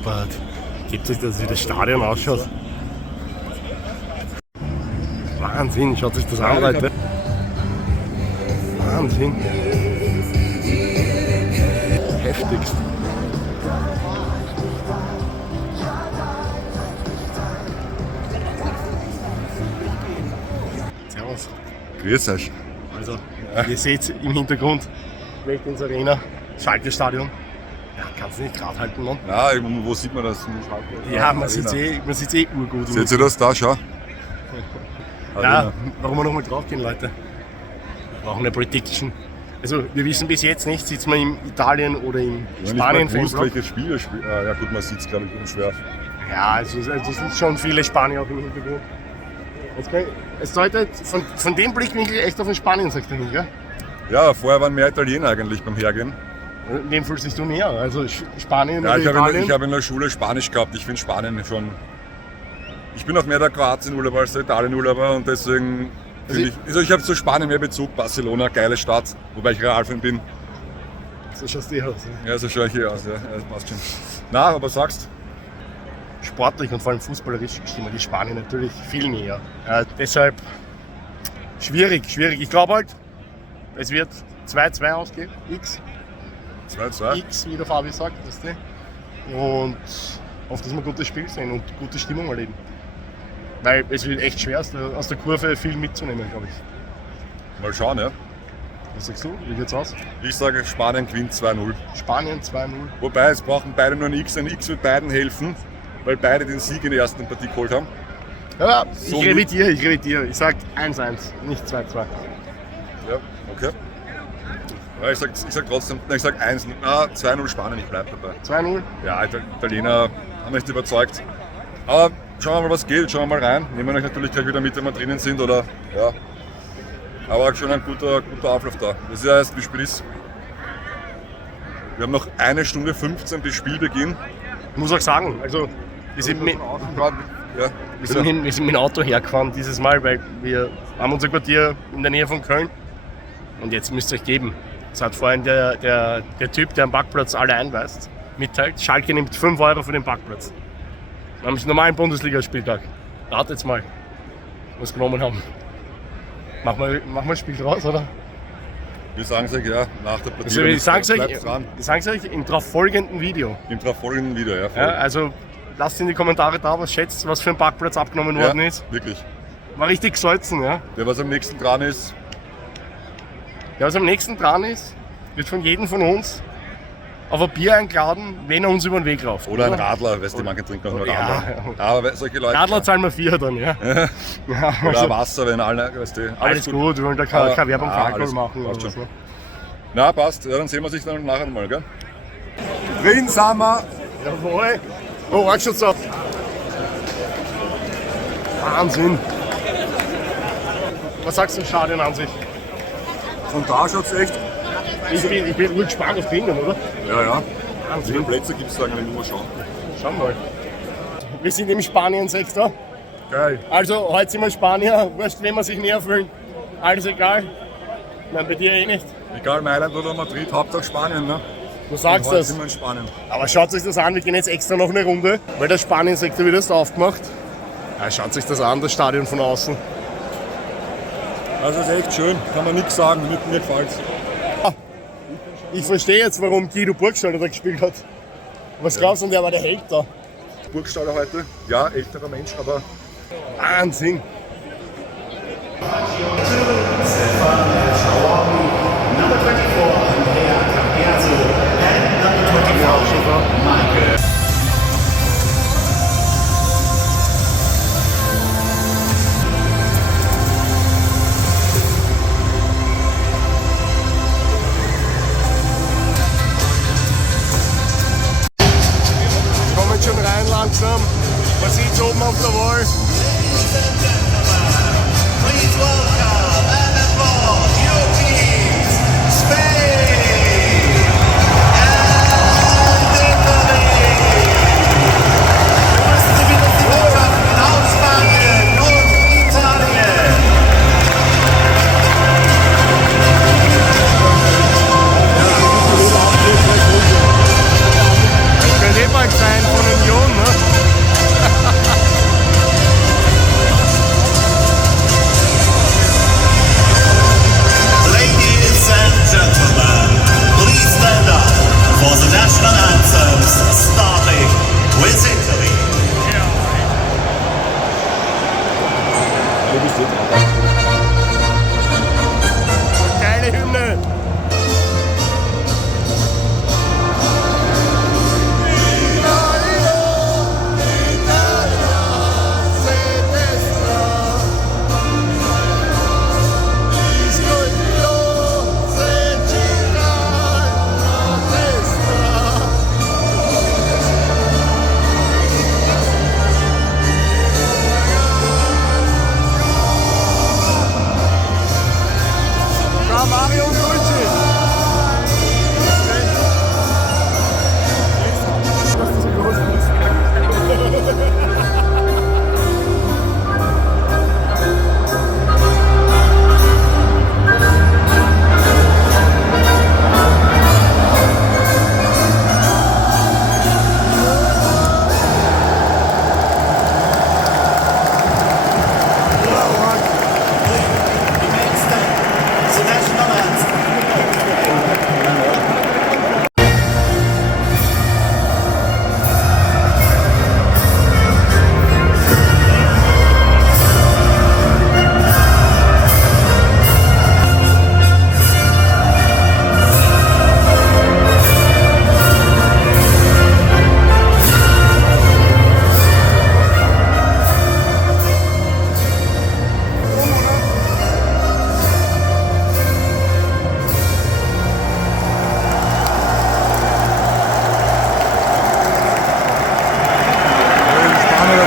deppert. Gibt sich das, wie das Stadion ausschaut? Wahnsinn, schaut sich das an, Leute. Wahnsinn. Heftigst. Servus. Grüß euch. Also, ihr seht im Hintergrund, Weltins Arena, Schalke-Stadion. Ja, kannst du nicht gerade halten, Mann? Nein, wo sieht man das? Ja, man sieht eh urgut. Seht ihr das da? Schau. Ja, warum wir nochmal drauf gehen, Leute? Wir brauchen eine Prediction. Also, wir wissen bis jetzt nicht, sitzt man in Italien oder in Spanien. Welches Spiel spielt. Ja gut, man sieht es glaube ich unschwer. Ja, also es sind schon viele Spanier auch im Hintergrund. Es deutet von dem Blickwinkel echt auf den Spanien-Sektor hin, gell? Ja, vorher waren mehr Italiener eigentlich beim Hergehen. In dem fühlst du näher, also Spanien Ja, oder Italien? ich habe in der Schule Spanisch gehabt. Ich finde Spanien schon... Ich bin auch mehr der Kroatien-Urlauber als der Italien-Urlauber und deswegen finde ich habe zu Spanien mehr Bezug. Barcelona, geile Stadt, wobei ich Real-Fan bin. So schaust du eh aus. Ja, so schaue ich hier aus, ja, das passt schon. Na, aber sagst Sportlich und vor allem fußballerisch stehen die Spanier natürlich viel näher. Deshalb schwierig. Ich glaube halt, es wird 2-2 ausgehen, X. 2-2. X, wie der Fabi sagt, weißt du? Und auf dass wir ein gutes Spiel sehen und gute Stimmung erleben. Weil es wird echt schwer, aus der Kurve viel mitzunehmen, glaube ich. Mal schauen, ja. Was sagst du? Wie geht's aus? Ich sage, Spanien gewinnt 2-0. Spanien 2-0. Wobei, es brauchen beide nur ein X. Ein X wird beiden helfen, weil beide den Sieg in der ersten Partie geholt haben. Ja, ich revidiere. Ich sag 1-1, nicht 2-2. Ja, okay. Ja, ich sag trotzdem, ich sag 1, 2-0 Spanien, ich bleib dabei. 2-0? Ja, Italiener haben mich überzeugt. Aber schauen wir mal, was geht, schauen wir mal rein. Nehmen wir euch natürlich gleich wieder mit, wenn wir drinnen sind, oder? Ja. Aber schon ein guter Auflauf da. Das ist ja erst, wie Spiel ist. Wir haben noch 1 Stunde 15 bis Spielbeginn. Ich muss auch sagen, also wir sind mit dem Auto hergefahren dieses Mal, weil wir haben unser Quartier in der Nähe von Köln. Und jetzt müsst ihr euch geben. Das hat vorhin der Typ, der am Parkplatz alle einweist, mitteilt. Schalke nimmt 5 Euro für den Parkplatz. Am normalen Bundesligaspieltag. Ratet mal, was genommen haben. Machen wir ein Spiel draus, oder? Wir sagen es euch, ja, nach der Partie. Also, ich sage es euch im darauffolgenden Video. Im darauffolgenden Video, ja. Ja, also lasst in die Kommentare da, was schätzt, was für ein Parkplatz abgenommen worden ist. Wirklich. War richtig gesalzen, ja. Der, was am nächsten dran ist. Der, was am nächsten dran ist, wird von jedem von uns auf ein Bier eingeladen, wenn er uns über den Weg läuft. Oder ein Radler, weißt du, manche trinken auch nur Radler. Ja. Aber solche Leute. Radler zahlen wir 4 dann, ja. Ja, oder also, Wasser, wenn alle, weißt du. alles gut, wir wollen da keine Werbung für Alkohol machen. Passt Oder schon. so. Na, passt. Ja, dann sehen wir sich dann nachher mal, gell? Drin sind wir. Jawohl. Oh, warte schon so. Wahnsinn. Was sagst du im Stadion an sich? Von da schaut es echt. Ich bin nur gespannt auf drinnen, oder? Ja, ja. Wie viele Wahnsinn. Plätze gibt es da eigentlich nur schauen? Schauen wir mal. Wir sind im Spanien-Sektor. Geil. Also, heute sind wir Spanier. Wurscht, wenn wir sich näher fühlen. Alles egal. Nein, bei dir eh nicht. Egal, Mailand oder Madrid, Hauptsache Spanien, ne? Du sagst heute das. sind wir in Spanien. Aber schaut euch das an, wir gehen jetzt extra noch eine Runde, weil der Spanien-Sektor wieder ist aufgemacht. Ja, schaut euch das an, das Stadion von außen. Also, es ist echt schön, kann man nichts sagen, mir gefällt es. Ich verstehe jetzt, warum Guido Burgstaller da gespielt hat. Was glaubst du, der war der Held da? Burgstaller heute, ja, älterer Mensch, aber Wahnsinn! Kommen schon rein langsam. Man sieht es oben auf der Wall. Please welcome and applaud your teams, Spain and Italy. Wir müssen die Mannschaften aus Spanien und Italien. Das könnte eh bald sein von den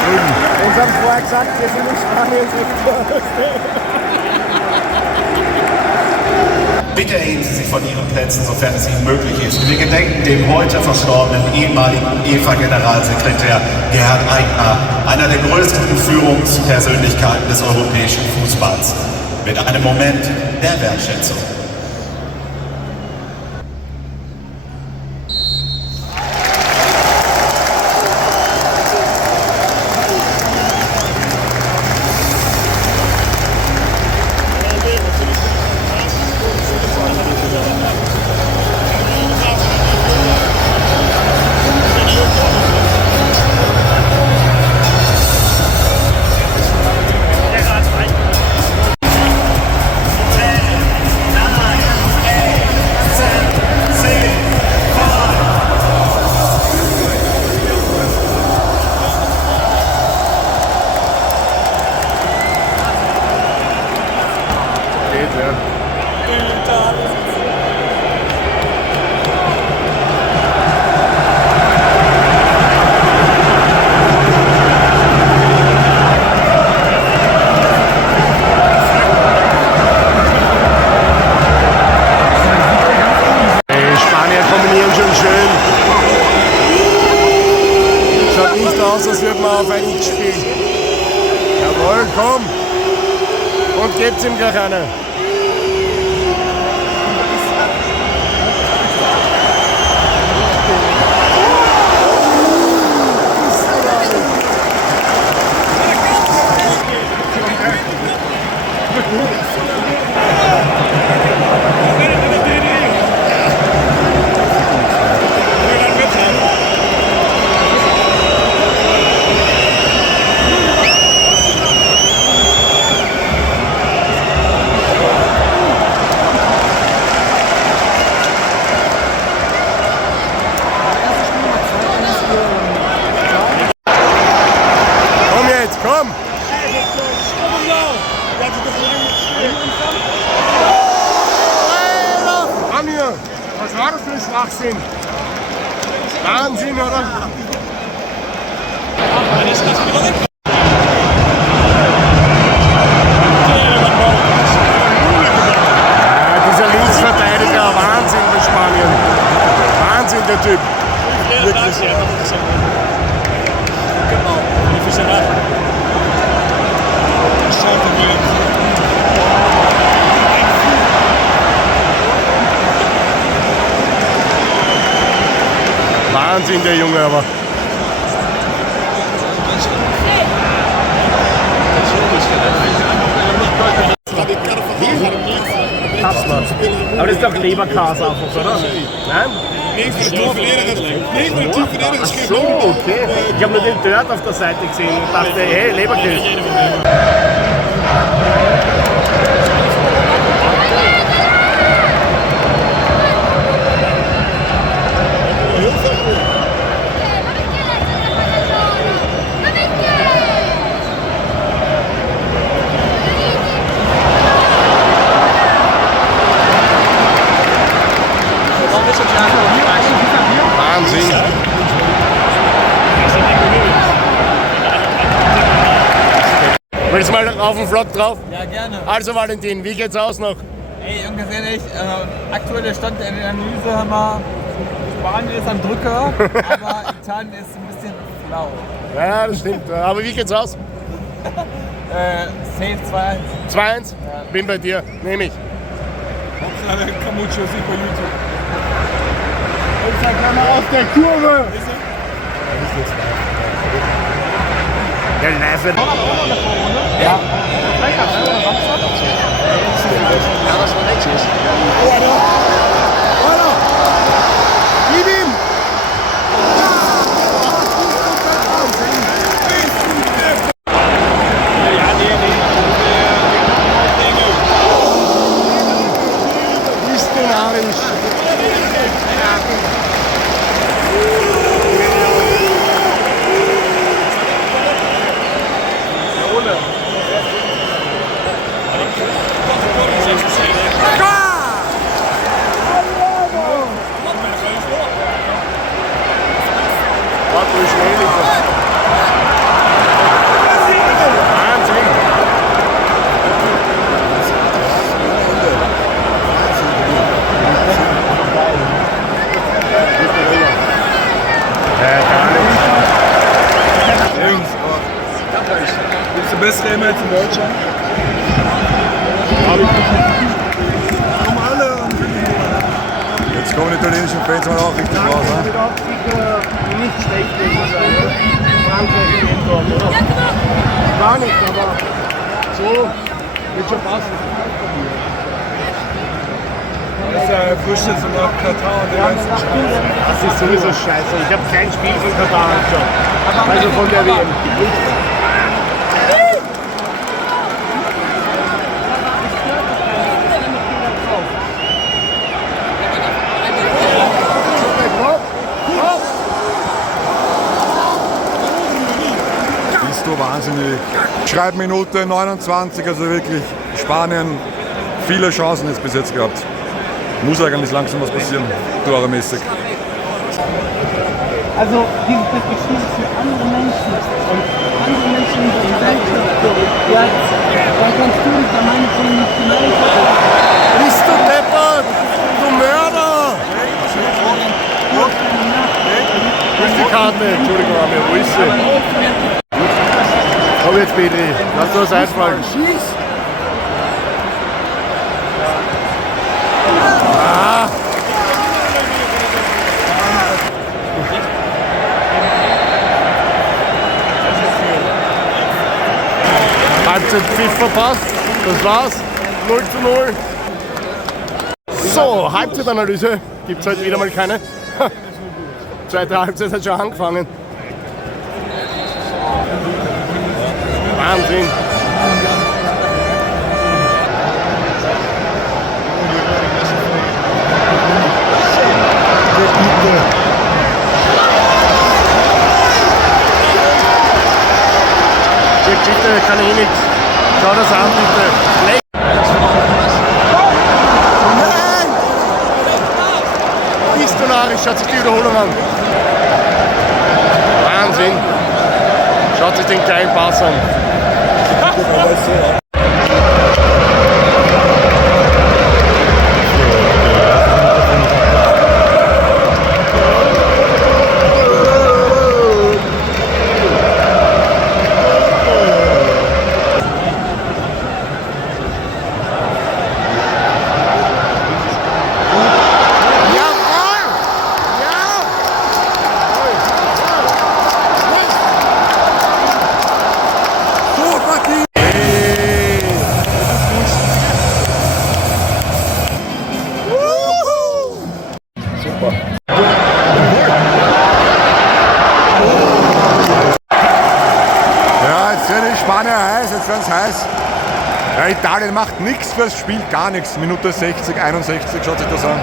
drüben. Uns haben vorher gesagt, wir sind in Spanien. Bitte erheben Sie sich von Ihren Plätzen, sofern es Ihnen möglich ist. Wir gedenken dem heute verstorbenen ehemaligen UEFA-Generalsekretär Gerhard Aigner, einer der größten Führungspersönlichkeiten des europäischen Fußballs, mit einem Moment der Wertschätzung. Das wird man auf ein X spielen. Jawohl, komm! Und gebt's ihm gleich eine. Komm! Amir, was war das für ein Schwachsinn? Wahnsinn, oder? Dieser Linksverteidiger, Wahnsinn bei Spanien. Wahnsinn, der Typ. Wirklich. Wahnsinn, der Junge, aber. Aber das ist doch Leberkas einfach, oder? Nein? Ach so, okay. Ich habe nur den Dirt auf der Seite gesehen und dachte, hey, Leberkäse. Wahnsinn. Willst du mal auf den Vlog drauf? Ja, gerne. Also Valentin, wie geht's aus noch? Ey, ganz ehrlich, aktueller Stand der Analyse haben wir, Spanien ist am Drücker, aber Italien ist ein bisschen flau. Ja, das stimmt. Aber wie geht's aus? Safe 2-1. 2-1? Ja. Bin bei dir, nehme ich. Camuccio sieht bei YouTube. Jetzt sag mal auf der Kurve! Der Level. Ja. Ja, was war netjes. Gib ihm! Warte, wie schnell ist das? reden wir jetzt in Deutschland? Jetzt kommen die italienischen Fans mal auch richtig raus. Ne? Nicht schlecht gewesen sein. Frankreich in dem Tor, oder? Gar nicht, aber so wird schon passen. Das ist ja frisch jetzt nach Katar und der ganzen Scheiß. Das ist sowieso scheiße. Ich habe kein Spiel von Katar angeschaut. Also von der WM. Bist du wahnsinnig. Schreibminute 29, also wirklich Spanien viele Chancen jetzt bis jetzt gehabt. Muss eigentlich langsam was passieren, tormäßig. Also diese Perspektive für andere Menschen und andere Menschen in der Gesellschaft, ja, dann kannst du dich da meinetwegen nicht hinein. Bist du deppert? Du Mörder! Wo ist die Karte? Entschuldigung, wo ist sie? Komm jetzt, Petri, lass dir was einfallen. Schieß! Halbzeitpfiff verpasst, das war's, 0:0. So, Halbzeitanalyse gibt es heute wieder mal keine. Zweite Halbzeit hat schon angefangen. Wahnsinn. Bitte, kann ich nichts. Schau das an, bitte. Nein! Bist du narrisch, schaut sich die Wiederholung an. Wahnsinn. Schaut sich den kleinen Pass an. Jetzt werden es heiß. Ja, Italien macht nichts fürs Spiel, gar nichts. Minute 60, 61, schaut sich das an.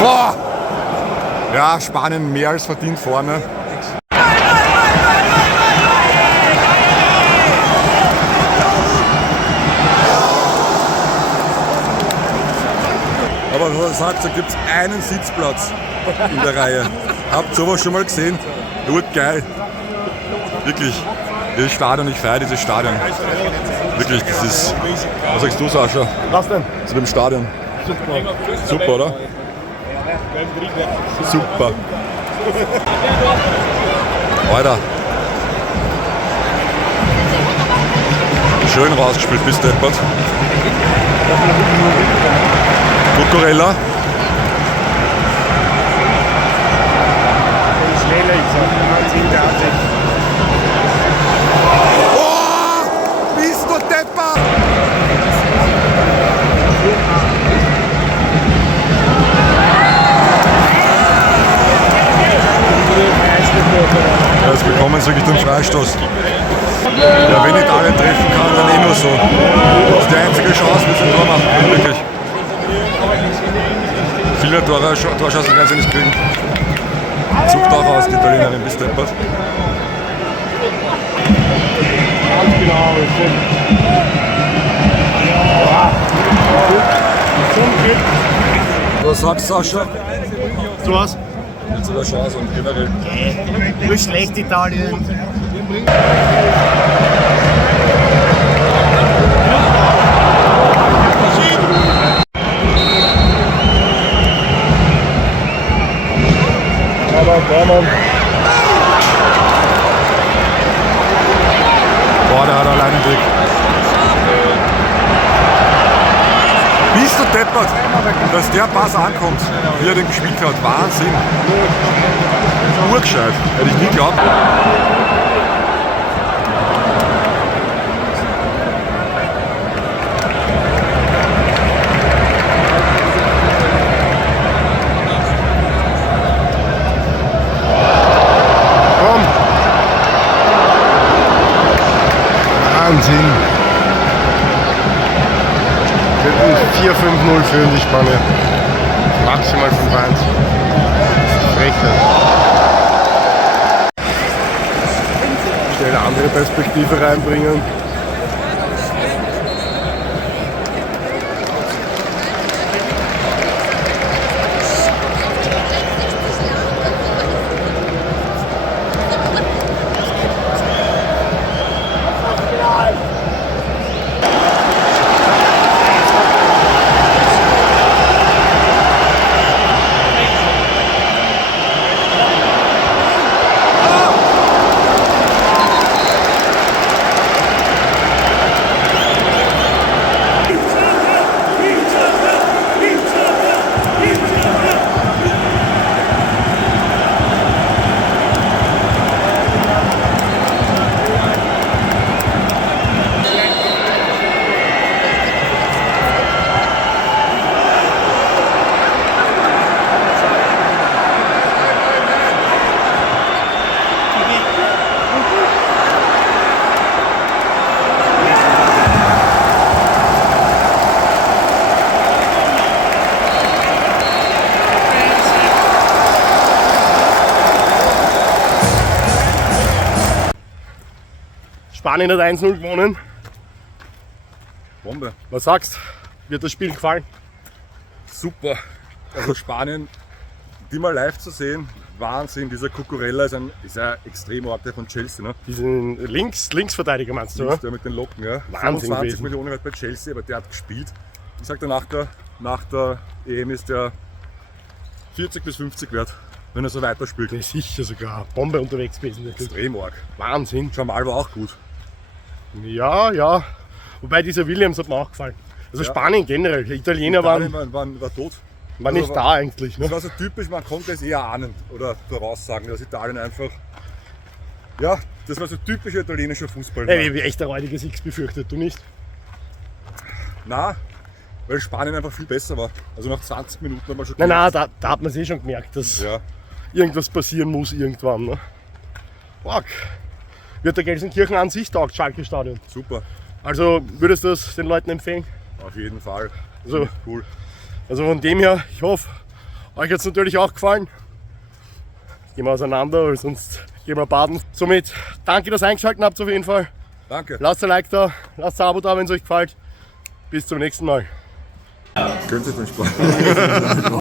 Boah! Ja, Spanien mehr als verdient vorne. Aber du sagst, da gibt es einen Sitzplatz in der Reihe. Habt sowas schon mal gesehen? Urgeil. Wirklich, dieses Stadion, ich feiere dieses Stadion. Wirklich, das ist. Was sagst du, Sascha? Was denn? Zu dem Stadion. Super, oder? Super. Alter. Schön rausgespielt, bis deppert. Cucurella. Schneller, ich sag, 1980. Oh! Bist du deppert! Ja, jetzt bekommen sie wirklich den Freistoß. Ja, wenn Italien treffen kann, dann eh nur so. Das ist die einzige Chance, wie sie ein Tor machen, wirklich. Viele Torschancen werden sie nicht kriegen. Zuckt auch aus, die Italienerin, bis deppert. Ganz genau, Was sagst du, Sascha? Du was? Zu der Chance und generell. Wie schlecht Italien. Aber Dormann. so deppert, dass der Pass ankommt, wie er den gespielt hat. Wahnsinn. Urgescheit. Hätte ich nie geglaubt. Komm! Wahnsinn! 4-5-0 führen die Spanier. Maximal 5-1. Frechheit. Schnell eine andere Perspektive reinbringen. Spanien hat 1-0 gewonnen. Bombe. Was sagst du? Wird das Spiel gefallen? Super. Also Spanien, die mal live zu sehen, Wahnsinn. Dieser Cucurella ist ein extrem arg, der von Chelsea. Ne? Diesen Linksverteidiger meinst du, oder? Der mit den Locken, ja. Wahnsinn 25 gewesen. Millionen wert bei Chelsea, aber der hat gespielt. Ich sagte, nach der EM ist der 40 bis 50 wert, wenn er so weiterspielt. Der ist sicher sogar Bombe unterwegs gewesen. Der Typ. Extrem arg. Wahnsinn. Jamal war auch gut. Ja, ja. Wobei dieser Williams hat mir auch gefallen. Also Ja. Spanien generell. Die Italiener Italien waren war tot. nicht Also da eigentlich. Ne? Das war so typisch, man konnte es eher ahnen oder voraussagen, dass Italien einfach. Ja, das war so typischer italienischer Fußball. Ey, ich habe echt ein räudiges X befürchtet, du nicht? Nein, weil Spanien einfach viel besser war. Also nach 20 Minuten haben wir schon Nein, da hat man sich schon gemerkt, dass Ja, irgendwas passieren muss irgendwann. Ne? Fuck. Wird der Gelsenkirchen an sich taugt, Schalke-Stadion. super. Also würdest du das den Leuten empfehlen? Auf jeden Fall. Also, Cool. also von dem her, ich hoffe, euch hat es natürlich auch gefallen. Gehen wir auseinander, weil sonst gehen wir baden. Somit danke, dass ihr eingeschaltet habt auf jeden Fall. Danke. Lasst ein Like da, lasst ein Abo da, wenn es euch gefällt. Bis zum nächsten Mal. Könnt ihr den Spaß.